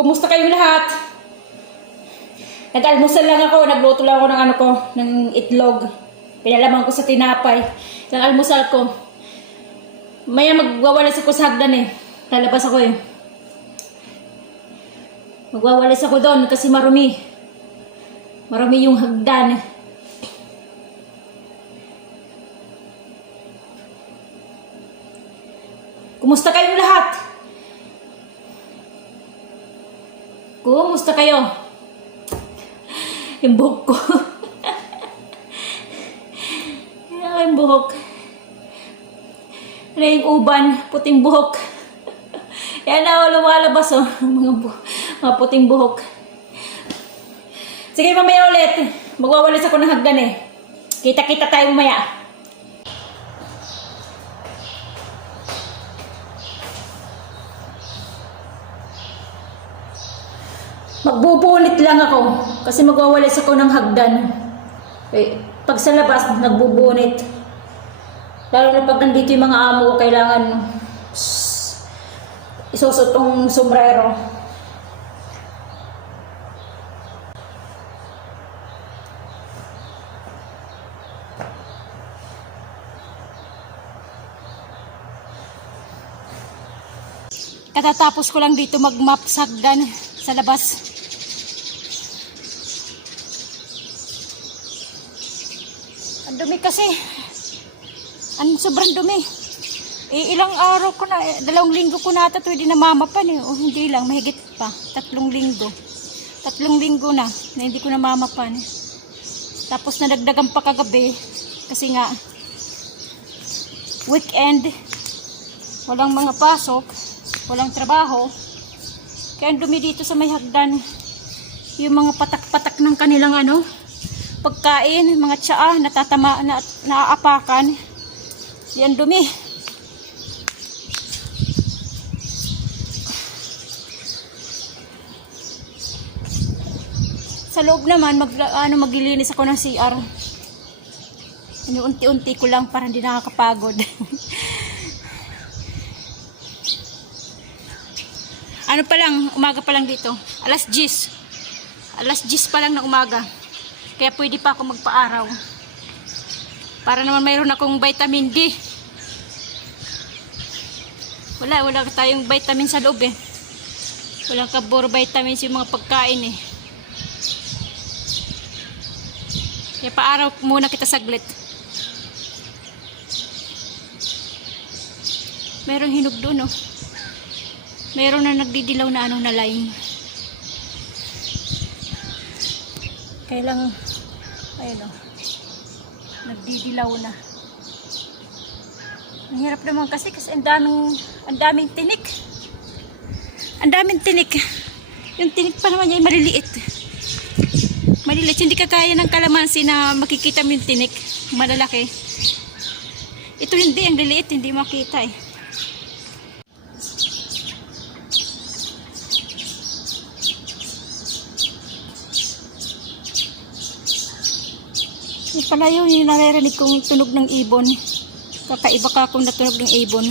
Kumusta kayong lahat? Nag-almusal lang ako, nagluto lang ako ng ng itlog. Pinalaman ko sa tinapay. Ang almusal ko. Maya magwawalis ako sa hagdan eh. Lalabas ako eh. Magwawalis ako doon kasi marumi. Marumi yung hagdan. Kumusta kayong lahat? Kumusta kayo? Yung buhok ko. Yung buhok. Ano yung uban? Puting buhok. Yan na lumalabas oh. Mga puting buhok. Sige, mamaya ulit. Magwawalis ako ng hagdan eh. Kita-kita tayo mamaya. Magbubunit lang ako kasi magwawalis ako ng hagdan. Eh, pag sa labas, nagbubunit. Lalo na pag nandito yung mga amo ko, kailangan isusot tong sombrero. Katatapos ko lang dito mag-map sa hagdan sa labas. Ang dumi kasi. Ang sobrang dumi. Ilang araw ko na, 2 linggo ko na ito hindi na mamapan eh. O hindi lang, mahigit pa. 3 linggo. 3 linggo na hindi ko na mamapan. Tapos nadagdagan pa kagabi. Kasi nga, weekend. Walang mga pasok. Walang trabaho. Kaya ang dumi dito sa may hagdan. Yung mga patak-patak ng kanilang pagkain, mga tsaa, naaapakan. Yan dumi. Sa loob naman, maglilinis ako ng CR. Unti-unti ko lang para hindi nakakapagod. Ano pa lang, umaga pa lang dito. Alas 10. Alas 10 pa lang ng umaga. Kaya pwede pa ako magpa-araw. Para naman mayroon akong vitamin D. Wala tayong vitamin sa loob eh. Walang kabor vitamins yung mga pagkain eh. Kaya pa-araw muna kita saglit. Mayroong hinog doon oh. Mayroon na nagdidilaw na na line. Kailang ayun oh. Nagdidilaw na. Ang hirap naman kasi ang daming tinik. Ang daming tinik. Yung tinik pa naman yung maliliit. Maliliit, hindi kagaya ng kalamansi na makikita mo yung tinik. Malalaki. Ito hindi, ang liliit, hindi makita eh. Yung pala yun, yung naririnig kong tunog ng ibon. Kakaiba ka kung natunog ng ibon.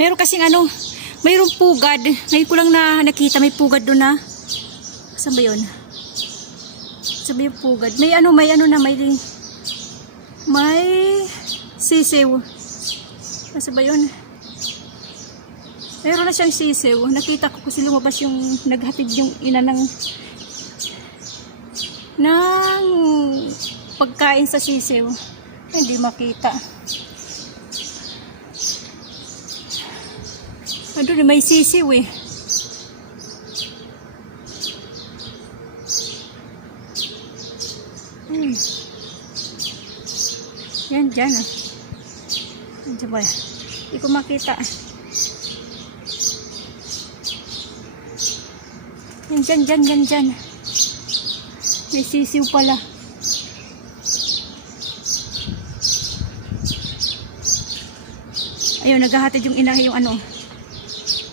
Meron kasing mayroong pugad. Ngayon ko lang nakita may pugad doon na. Saan ba yun? Sabi yung pugad. May sisiw. Nasa ba yun? Meron na siyang sisiw. Nakita ko kasi lumabas yung naghatid yung ina ng pagkain sa sisiw. Hindi makita. Doon may sisiw eh. Yan dyan ah. Diyan ba? Hindi ko makita. Yan dyan. May sisiw pala. Ayun, naghahatid yung ina yung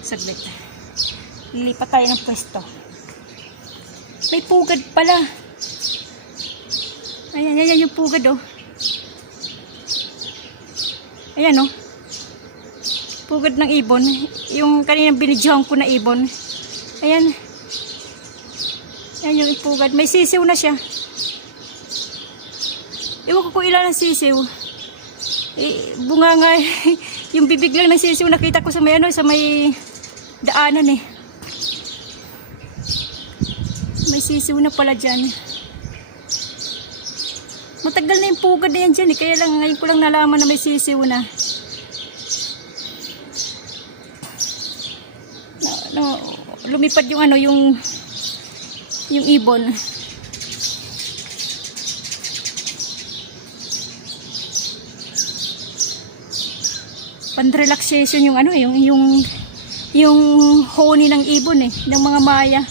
Saglit. Lilipat tayo ng pwesto. May pugad pala. Ayan, ayan yung pugad oh. Ayan oh. Pugad ng ibon. Yung kaninang binidyohan ko na ibon. Ayan. Ayan yung pugad. May sisiw na siya. Ewan ko kung ilan ang sisiw. Bunga nga. Yung bibig lang ng sisiw nakita ko sa may ano, sa may daanan eh. May sisiw na pala dyan. Matagal na yung pugad na yan dyan eh. Kaya lang ngayon ko lang nalaman na may sisiw na. Lumipad yung ano, yung ibon. Pan-relaxation yung ano, yung honey ng ibon eh, ng mga maya.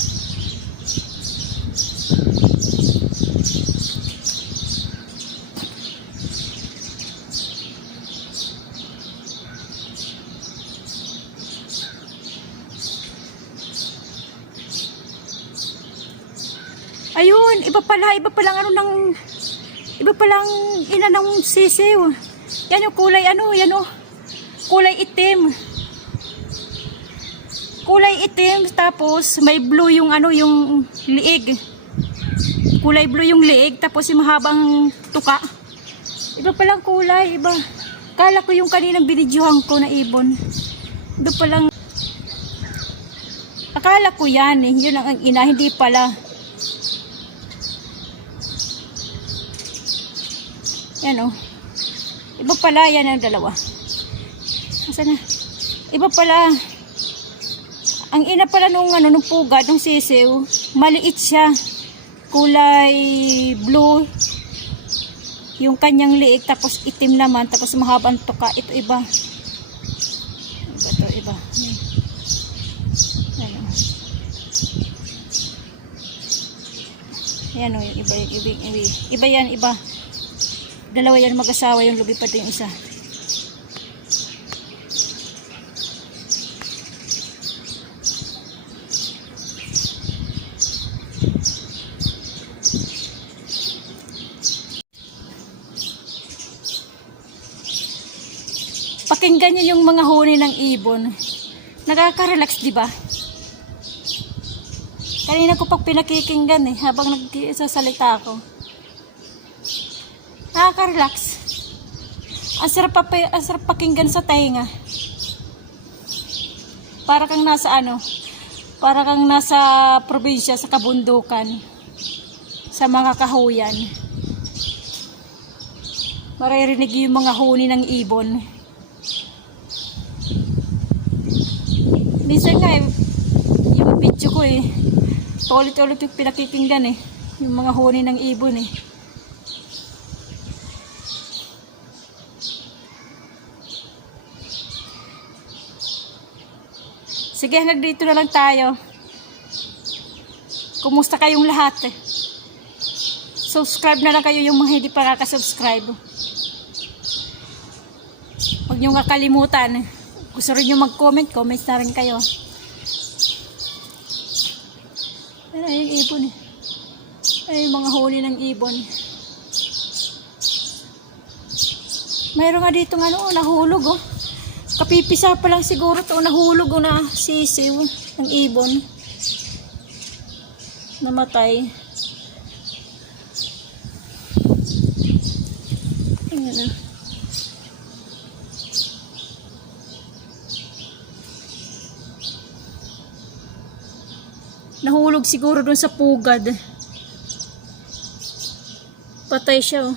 Ayun, iba palang ano ng, iba palang ina ng sisiw. Yan yung kulay ano, yan oh. Kulay itim. Kulay itim, tapos may blue yung ano, yung liig. Kulay blue yung liig, tapos yung mahabang tuka. Iba palang kulay, iba. Kala ko yung kaninang binidyohan ko na ibon. Iba palang, akala ko yan eh, yun ang ina, hindi pala. Yan oh. Iba pala yan ang dalawa. Asan na? Iba pala. Ang ina pala nung ano, nung pugad, nung sisiw, maliit siya. Kulay blue. Yung kanyang liig, tapos itim naman, tapos mahabang tuka. Ito iba. Iba to, iba. Ano. Ayan o, yung iba, iba yan, iba. Dalawa yan mag-asawa, yung lumipad yung isa. Pakinggan nyo yung mga huni ng ibon. Nakaka-relax, di ba? Kanina ko pag pinakikinggan eh, habang nagsasalita ako. Nakaka-relax. Ang sarap pakinggan sa tainga. Para kang nasa ano, para kang nasa probinsya, sa kabundukan, sa mga kahuyan. Maririnig yung mga huni ng ibon. Minsan nga yung video ko eh, ulit-ulit yung pinakikinggan eh, yung mga huni ng ibon eh. Sige, hanggang dito na lang tayo. Kumusta kayong lahat eh? Subscribe na lang kayo yung mga hindi pa nakaka-subscribe. Huwag nyo kakalimutan. Gusto rin nyo mag-comment, comment na rin kayo. Ay, yung ibon eh. Ay, mga huli ng ibon. Mayroon nga dito nga ano, nahulog oh. Kapipisa pa lang siguro ito, nahulog o na sisiw ng ibon. Namatay. Ayan na. Nahulog siguro dun sa pugad. Patay siya oh.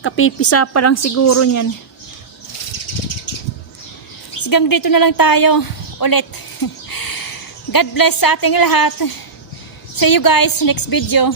Kapipisa pa lang siguro niyan. Hanggang dito na lang tayo ulit. God bless sa ating lahat. See you guys next video.